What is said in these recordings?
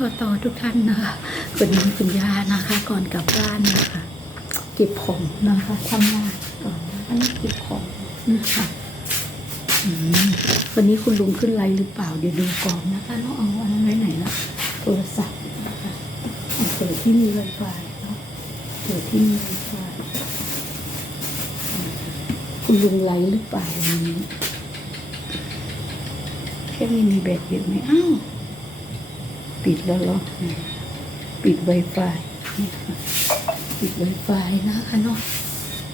ขอต่อทุกท่านนะคะคุณคุณยานะคะ ก่อนกลับบ้านนะคะเก็บของนะคะทำงานก่อนนะคะนี่เก็บของนะคะอืมวันนี้คุณลุงขึ้นไลน์หรือเปล่าเดี๋ยวดูก่อนนะคะเนาะเอาอันนั้นไว้ไหนละโทรศัพท์นะคะเอาเปิดที่มีไวไฟเนาะเปิดที่มีไวไฟคุณลุงไลน์หรือเปล่าวันนี้แค่ไม่มีแบตเยอะไหมอ้าว ปิดแล้วเหรอปิดไวไฟปิดไวไฟนะคะเนาะ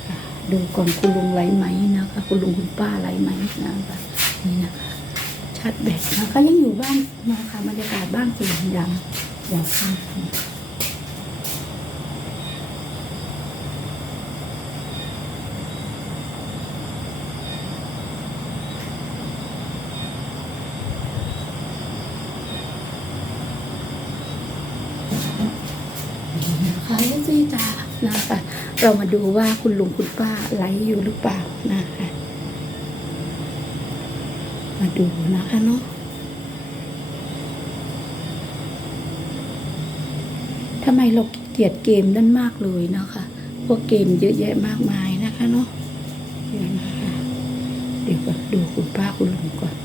อะดูก่อนคุณลุงไหลไหมนะคะคุณลุงคุณป้าไหลไหมนะคะนี่นะคะชาร์จแบตนะคะยังอยู่บ้านนะคะบรรยากาศบ้านสวนยางอย่างข้างนะคะลูกซี่จ้า นะคะ เรามาดูว่าคุณลุงคุณป้าไลฟ์อยู่หรือเปล่านะคะ มาดูนะคะเนาะทำไมเราเกลียดเกมนั่นมากเลยนะคะ พวกเกมเยอะแยะมากมายนะคะเนาะเดี๋ยวนะคะ เดี๋ยวดูคุณป้าคุณลุงก่อน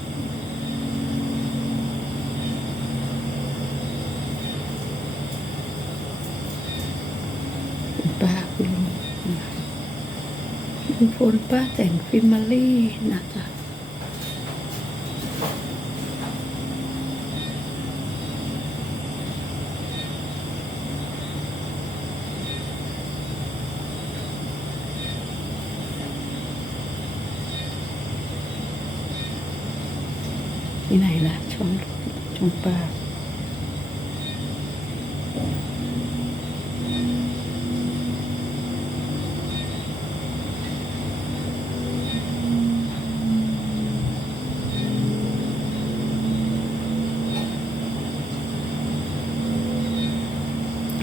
คุณป้าคุณลุงนะคะ คุณโฟนป้าแต่งฟิมาลี่นะจ๊ะ ที่ไหนล่ะ ช่องช่องป้า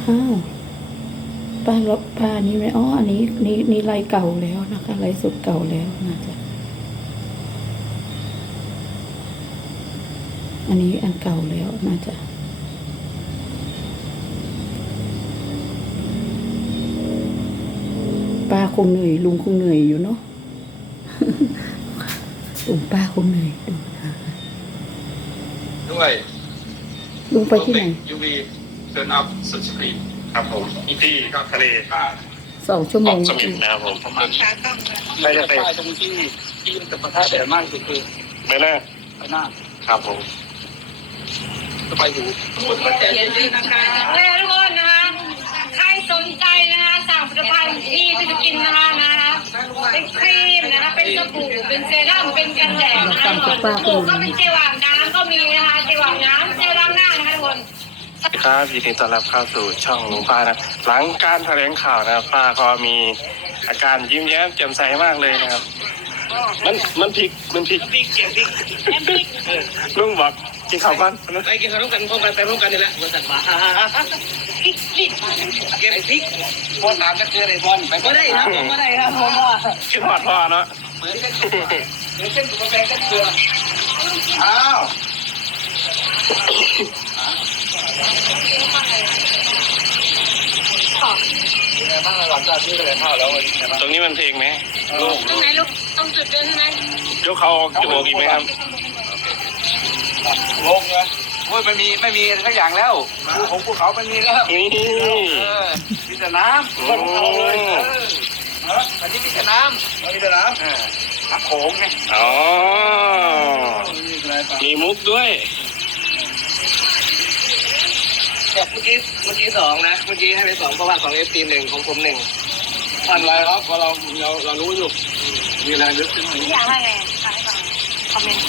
อ้าว ป้าลบป้านี้ไหมอ๋ออันนี้นี่นี่ไลน์เก่าแล้วนะคะไลน์สดเก่าแล้วน่าจะอันนี้อันเก่าแล้วน่าจะป้าคงเหนื่อยลุงคงเหนื่อยอยู่เนาะลุงป้าคงเหนื่อยดูนะคะด้วยลุงไปที่ไหนยูวีเดินอัพสันสกรีน ครับผมอีกที่ครับทะเลค่าสองชั่วโมเกาะงสมิธนะครับผมประมาณไม่ได้ไปตรงที่ที่มันจะประทะแดดมากที่สุดคือไม่น่าไม่น่าครับผมจะไปอยู่พูดมาแต่เย็นๆนะคะแม่ทุกคนนะคะใครสนใจนะคะสั่งผลิตภัณฑ์ที่ที่จะกินนะคะนะคะเป็นครีมนะคะเป็นสบู่เป็นเซรั่มเป็นกันแดดนะคะทุกคนสบู่ก็เป็นเจลอาบน้ำ ครับยินดีต้อนรับเข้าสู่ช่องลุงป้านะหลังการแถลงข่าวนะครับป้าก็มีอาการยิ้มแย้มแจ่มใสมากเลยนะครับ มันมันพลิกมันพลิกพลิกเก็บพลิกลุงบอกกินข้าวก่อนไปกินข้าวร่วมกันพร้อมกันไปพร้อมกันนี่แหละบริษัทมาพริกพริกเก็บพริกบอลน้ำก็คืออะไรบอลไปก็ได้ครับผมก็ได้ครับผมว่ากินหอดพ่อเนาะเหมือนกันเหมือนเส้นกาแฟเส้นเกลืออ้าว ยังไงบ้างหลังจากที่แถลงข่าวแล้ววันนี้ไงบ้างตรงนี้มันเพลงไหมลูกตรงไหนลูกตรงจุดเดินใช่ไหมยกเขาออกจมูกอีกไหมครับงงไงโอ้ยไม่มีไม่มีสักอย่างแล้วภูของภูเขาไม่มีแล้วนี่เออมีแต่น้ำคนเอาเลยเออเอออันนี้มีแต่น้ำมีแต่น้ำน้ำโขงไงอ๋อมีอะไรปะมีมุกด้วย เมื่อกี้เมื่อกี้สองนะเมื่อกี้ให้ไปสองเพราะว่าของเอฟซีหนึ่งของผมหนึ่งพันไรครับเพราะเราเราเรารู้อยู่มีอะไรลึกขึ้นไหมอยากให้ไงขายก่อนคอมเมนต์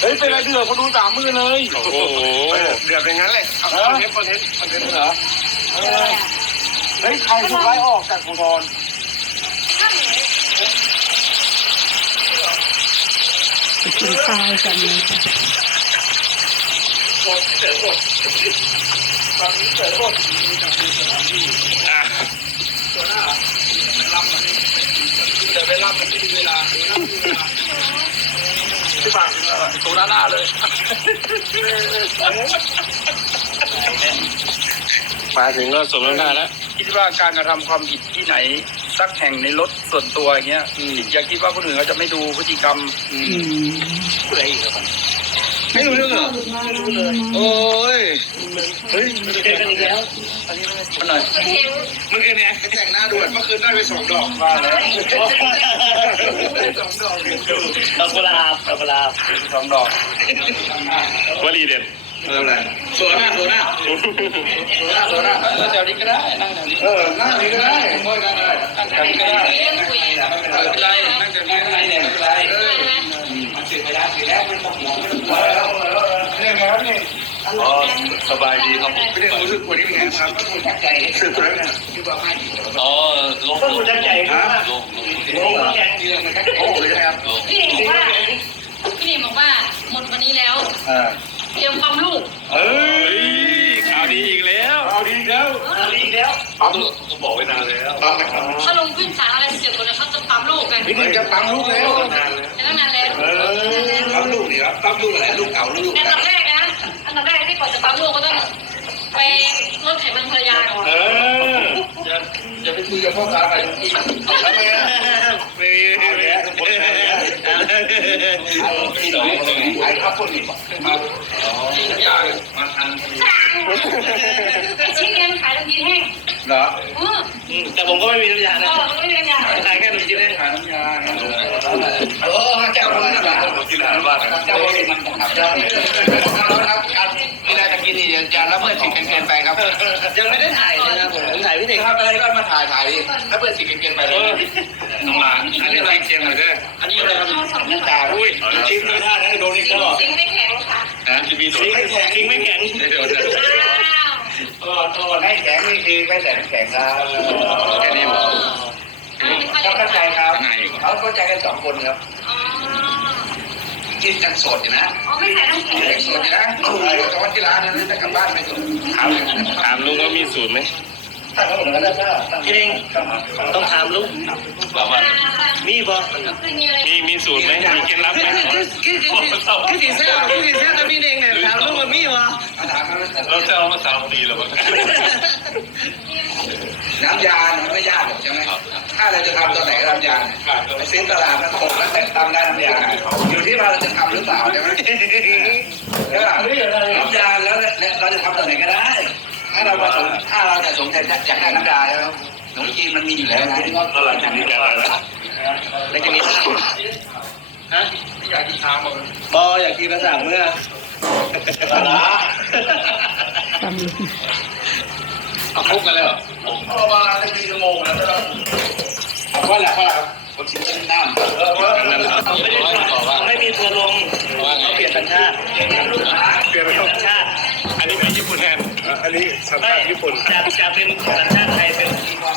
เฮ้ยเป็นไรเดือดคนดูสามมือเลยโอ้โหเดือดอย่างนั้นเลยคอนเทนต์คอนเทนต์คอนเทนต์เหรอเฮ้ยใครถูกไล่ออกจากภูทรไปกินข้าวกันเลย ค่ะเสือบดตอนนี้เสือบดอะตัวหน้าไปรับมันนี่เดี๋ยวไปรับมันที่เวลาที่ปากตัวหน้าหน้าเลยมาถึงก็สมน้ำหน้าแล้วคิดว่าการกระทำความผิดที่ไหนสักแห่งในรถส่วนตัวอย่างเงี้ยอย่าคิดว่าคนอื่นเขาจะไม่ดูพฤติกรรมอืม ไม่รู้เรื่องเหรอโอ้ยเฮ้ยมันเกันอีกแล้วมันหน่อยมื่อคืนเนี่ยแต่งหน้าด่วนเมื่อคืนได้ไปสองดอกว่าแล้วสองดอกดอกกุหลาบดอกกุหลาบสองดอกวลีเด็ดเอออะไรสวยหน้าสวยหน้าสวยหน้าสวยหน้าแล้วแถวนี้ก็ได้นั่งแถวนี้เออหน้านี้ก็ได้ค่อยกันเลยนั่งแถวนี้ก็ได้ไม่เป็นไรนั่งแถวนี้ก็ได้เนี่ยไม่เป็นไร สิบระยะสี่แล้วไม่ต้องห่วงไม่ต้องกลัวแล้วเนี่ยไงครับนี่อ๋อสบายดีครับผมไม่ได้รู้สึกวันนี้เป็นไงครับก็ถูกใจสึกแล้วเนี่ยที่ว่าไม่ดีอ๋อลงก็ถูกใจครับลงโอ้โหแกงดีเลยมันโอ้โหเลยครับพี่เน่งบอกว่าพี่เน่งบอกว่าหมดวันนี้แล้วอ่าเตรียมความลูกเฮ้ยข่าวดีอีกแล้วเอาดีแล้วเอาดีแล้วปั๊มก็บอกไว้นานแล้วปั๊มนะครับถ้าลงขึ้นศาลอะไรเสร็จหมดแล้วเขาจะปั๊มลูกกันนี่มันจะปั๊มลูกแล้วแต่ ตั้งนานแล้วเออปั๊มลูกนี่ครับปั๊มลูกอะไรลูกเก่าลูกอันดับแรกนะ อันดับแรกที่ก่อนจะปั๊มลูกก็ต้องไปลดไขมันภรรยาก่อนเอออย่าอย่าไปคุยกับพ่อค้าไปทุกทีทำไมอะไม่ไม่พี่หน่อยไอ้ข้าวคนนี้มาอยากมาทันไอชิ้นเนี้ยมันขายน้ำยีนแห้ง เหรออือแต่ผมก็ไม่มีน้ำยาก็นะมันไม่มีน้ำยาขายแค่ขนมจีนเองขายน้ำยาเออแก้วมันนะที่ไหนบ้างครับแก้วมันครับแก้วครับการมีอะไรจะกินนี่อย่าละเมิดสิทธิ์กันเกินไปครับยังไม่ได้ถ่ายเลยนะผมผมถ่ายพี่เน่งทำอะไรก็มาถ่ายถ่ายดิถ้าเปิดสิทธิ์กันเกินไปเลยน้องหลานอันนี้อะไรเชียงหน่อยด้วยอันนี้อะไรครับเอาสองน้ำตาอุ้ยชิมไม่ได้นะโดนอีกตลอดชิ้นไม่แข็งค่ะนะจะมีโดนทิ้งไม่แข็งทิ้งไม่แข็งเดี๋ยว จะอ้าวเออตัวให้แข็งนี่คือไม่แต่แข็งครับแค่นี้บอกอันนี้ไม่ค่อยเขาเข้าใจครับไงเขาเข้าใจกันสองคนครับอ๋อกินกันสดอยู่นะอ๋อไม่ขายน้ำแข็งกินกันสดอยู่นะแต่ว่าที่ร้านนั้นแต่กลับบ้านไม่สดถามเลยถามลุงว่ามีสูตรไหม ถ้าเขาบอกว่าถ้าพี่เน่งต้องถามลูกบอกว่ามีบ่คือมีอะไรมีมีสูตรไหมมีเคล็ดลับไหมคือคือคือคือสีแซ่บคือสีแซ่บแต่พี่เน่งเนี่ยถามลูกว่ามีบ่ถามเขาเราจะเอามาสามปีแล้วมั้งน้ำยาเนี่ยไม่ยากหรอกใช่ไหมถ้าเราจะทำตอนไหนก็ทำยาไปซื้อตลาดมันตกแล้วแต่ตำได้น้ำยาอยู่ที่ว่าเราจะทำหรือเปล่าใช่ไหมใช่ป่ะน้ำยาแล้วเราจะทำตอนไหนก็ได้ ถ้าเราประสงค์ถ้าเราจะสนใจอยากได้น้ำยาแล้วขนมจีนมันมีอยู่แล้วนะแล้วหลังจากนี้จะอะไรล่ะแล้วจะมีท่าฮะไม่อยากกินชามหมดบออยากกินกระสังเมื่อตำลึงเอาคุกกันเลยเหรอประมาณสักกี่ชั่วโมงแล้วผมว่าแหละว่าคนชิมน้ำเออว่านั่นแหละไม่ได้ไม่มีทัวร์ลงเขาเปลี่ยนสัญชาติเปลี่ยนไปแล้วสัญชาติอันนี้เป็นญี่ปุ่นแทน อันนี้สัญไม่ชาติญี่ปุ่นจากจากเป็นสัญชาติไทยเป็น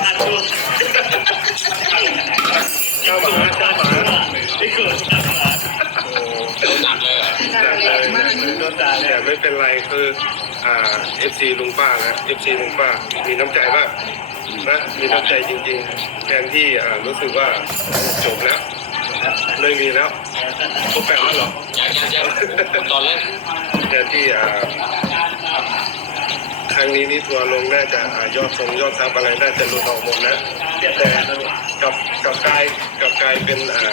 ชาติชุดข้าวหมาข้าวหมานี่คือชาติหมาหนักเลยเหรอหนักเลยโดนด่าแต่ไม่เป็นไรคืออ่าเอฟซีลุงป้านะเอฟซีลุงป้ามีน้ำใจมากนะมีน้ำใจจริง ๆ แทนที่อ่ารู้สึกว่าจบแล้วไม่มีแล้วครบแปดแล้วเหรอยังยังยังตอนแรกแทนที่อ่าค รั้งนี้นี่ทัวร์ลงน่าจะอ่ายอดทรงยอดซับอะไรน่าจะหลุดออกหมดนะเปลี่ยนแต่แต่กับกับกายกับกายเป็นอ่า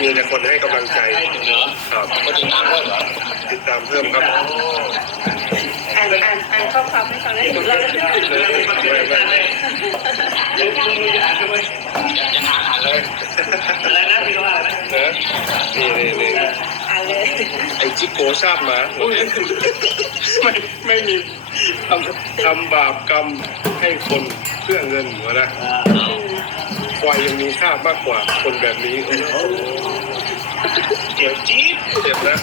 มีแต่คนให้กำลังใจเหรอครับคนติดตามเพิ่มเหรอติดตามเพิ่มครับอ่านอ่านอ่านข้อความให้ฟังได้ถึงเราไม่ไม่ไม่ยังยังยังอ่านด้วยยังยังอ่านอ่านเลยอะไรนะพี่ว่าอะไรนะนะนี่นี่นี่อ่านเลยไอ้จิโกชาติหมา ไม่ไม่มีทำทำบาปกรรมให้คนเพื่อเงินหัวนะควายยังมีค่ามากกว่าคนแบบนี้โอ้โหเดี๋ยวจี๊ดเจ็บนะ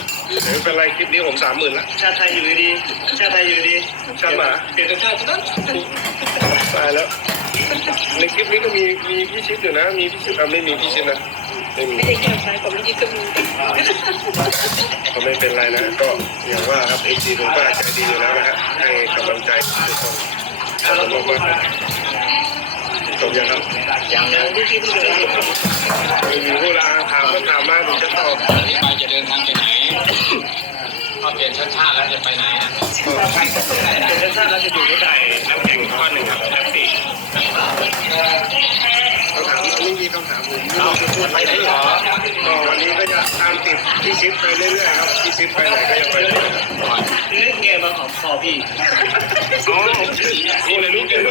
ไม่เป็นไรคลิปนี้ผมสามหมื่นละชาติไทยอยู่ดีๆชาติไทยอยู่ดี ชาติหมาเปลี่ยนเป็นชาตินั้นตายแล้ว ในคลิปนี้ก็มีมีพี่ชิดอยู่นะ มีพี่ชิดอะไม่มีพี่ชิดนะไม่มีไม่ได้เกี่ยวใช้ผมไม่ได้ก็มีก็ไม่เป็นไรนะ ก็อย่างว่าครับเอซีลุงป้าใจ ดีอยู่แล้วนะฮะให้กำลังใจทุกคนขอบคุณมากๆครับจบยังครับยังยังที่ที่ที่เลยไม่มีเวลาถามก็ถามมาผมจะตอบนี่ไปจะเดินทางไปไหนพอเปลี่ยนชาติชาติแล้วจะไปไหนอะเป็นชาติแล้วจะอยู่ที่ใดน้ำแข็งก้อนหนึ่งครับแท็กซี่คำถามอันนี้มีคำถามผมที่เราจะพูดไปไหนหรอก็วันนี้ก็จะตามติดพี่ชิปไปเรื่อยๆครับพี่ชิปไปไหนก็จะไปเรื่อยเล่นเกมมาของคอพี่อ๋อนี่เลยลูกเกม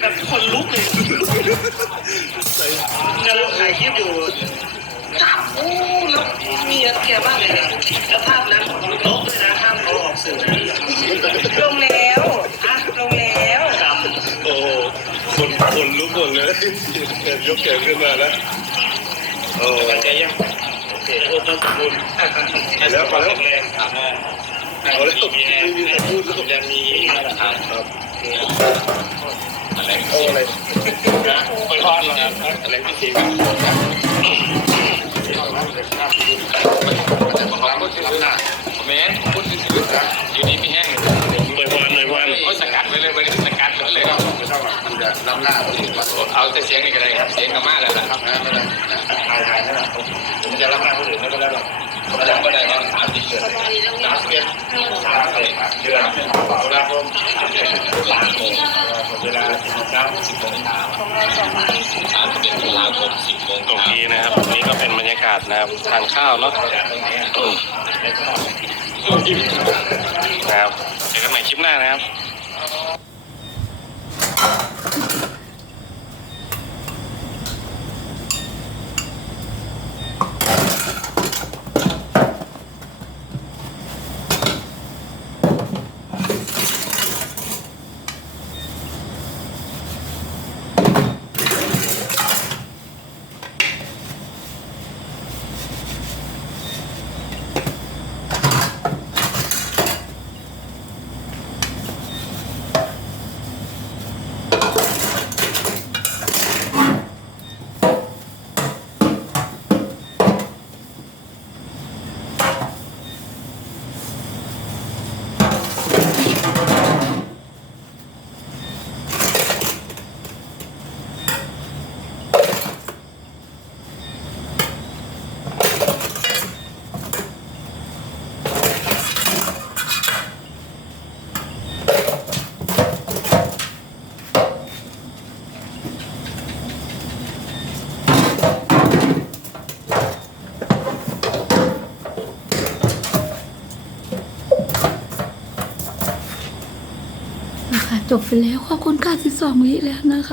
แบบคนลุกเลยจะลงถ่ายคลิปอยู่โอ้แล้วมีเกียร์บ้างเลยเนี่ยแล้วภาพนั้นลบเลยนะห้ามเขาออกสื่อลงแล้วอะลงแล้วครับโอ้โหคนคนลุกหมดเลยเกิดยกแขนขึ้นมาแล้วโอ้มันใจยังโอเคโอ้ต้องขอบคุณแล้วมาแล้วแรงค รับเอาแล้วไม่มีใครพูดแล้วจะมีนะครับอะไรโอ้อะไรนะไปพอดแล้วครับอะไรพี่สีความพูดถึงนะแมนพูดถึงอยู่นี่มีแห้งไปพอดเลยพอดเขาสกัดไว้เลยไม่ได้สกัดเลยครับไม่ต้องมันจะล้ำหน้าคนอื่นมาเอาแต่เสียงนี่ก็ได้ครับ เสียงกับมาแล้วนะครับนะไม่ได้ถ่ายถ่ายนั่นแหละผมจะล้ำหน้าคนอื่นไม่ได้หรอก ก็ได้ก็ได้ครับถามจริงเลยสามเดือนสามเดือนตุลาคมล้านโมงเวลาสิบโมงเช้าสิบโมงเช้าสามสิบเอ็ดตุลาคมสิบโมงตรงเช้านี้นะครับนี่ก็เป็นบรรยากาศนะครับทานข้าวเนาะนะครับเจอกันใหม่คลิปหน้านะครับ จบไปแล้วขอบคุณค่ะ12วิแล้วนะคะ